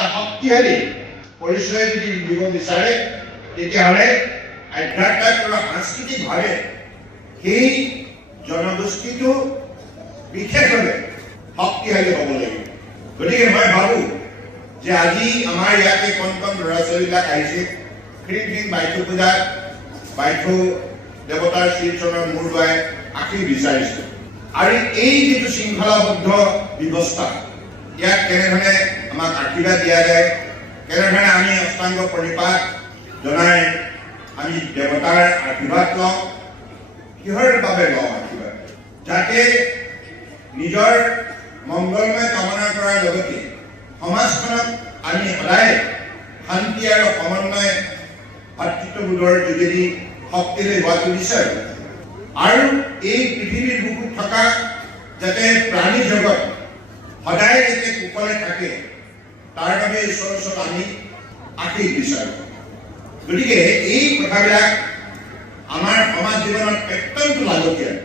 এটা শক্তিশালী পৰিচয় যদি দিব বিচাৰে তেতিয়াহ'লে আধ্যাত্মিক আৰু সাংস্কৃতিকভাৱে সেই জনগোষ্ঠীটো বিশেষভাৱে শক্তিশালী হ'ব লাগিব। গতিকে মই ভাবোঁ যে আজি আমাৰ ইয়াতে কণ কণ ল'ৰা ছোৱালীবিলাক আহিছে কৃত্ৰিম বাইথু পূজাত বাইথু দেৱতাৰ শ্ৰীচৰণৰ মূৰ দোৱাই আশীষ বিচাৰিছোঁ। আৰু এই যিটো শৃংখলাবদ্ধ ব্যৱস্থা ইয়াত কেনেধৰণে আমাক আশীৰ্বাদ দিয়া যায়, কেনেধৰণে আমি অষ্টাংগ প্ৰণিপাত জনাই আমি দেৱতাৰ আশীৰ্বাদ লওঁ, কিহৰ বাবে লওঁ আশীৰ্বাদ? যাতে নিজৰ মংগলময় কামনা কৰাৰ লগতে সমাজখনক আমি সদায় শান্তি আৰু সমন্বয় ভাতৃত্ববোধৰ যোগেদি শক্তিলৈ হোৱাটো বিচাৰোঁ। আৰু এই পৃথিৱীৰ বুকুত থকা যাতে প্ৰাণী জগত সদায় যাতে কুশলে থাকে তাৰ বাবে ঈশ্বৰৰ ওচৰত আমি আশীষ বিচাৰোঁ। গতিকে এই কথাবিলাক আমাৰ সমাজ জীৱনত অত্যন্ত লাগতীয়াল।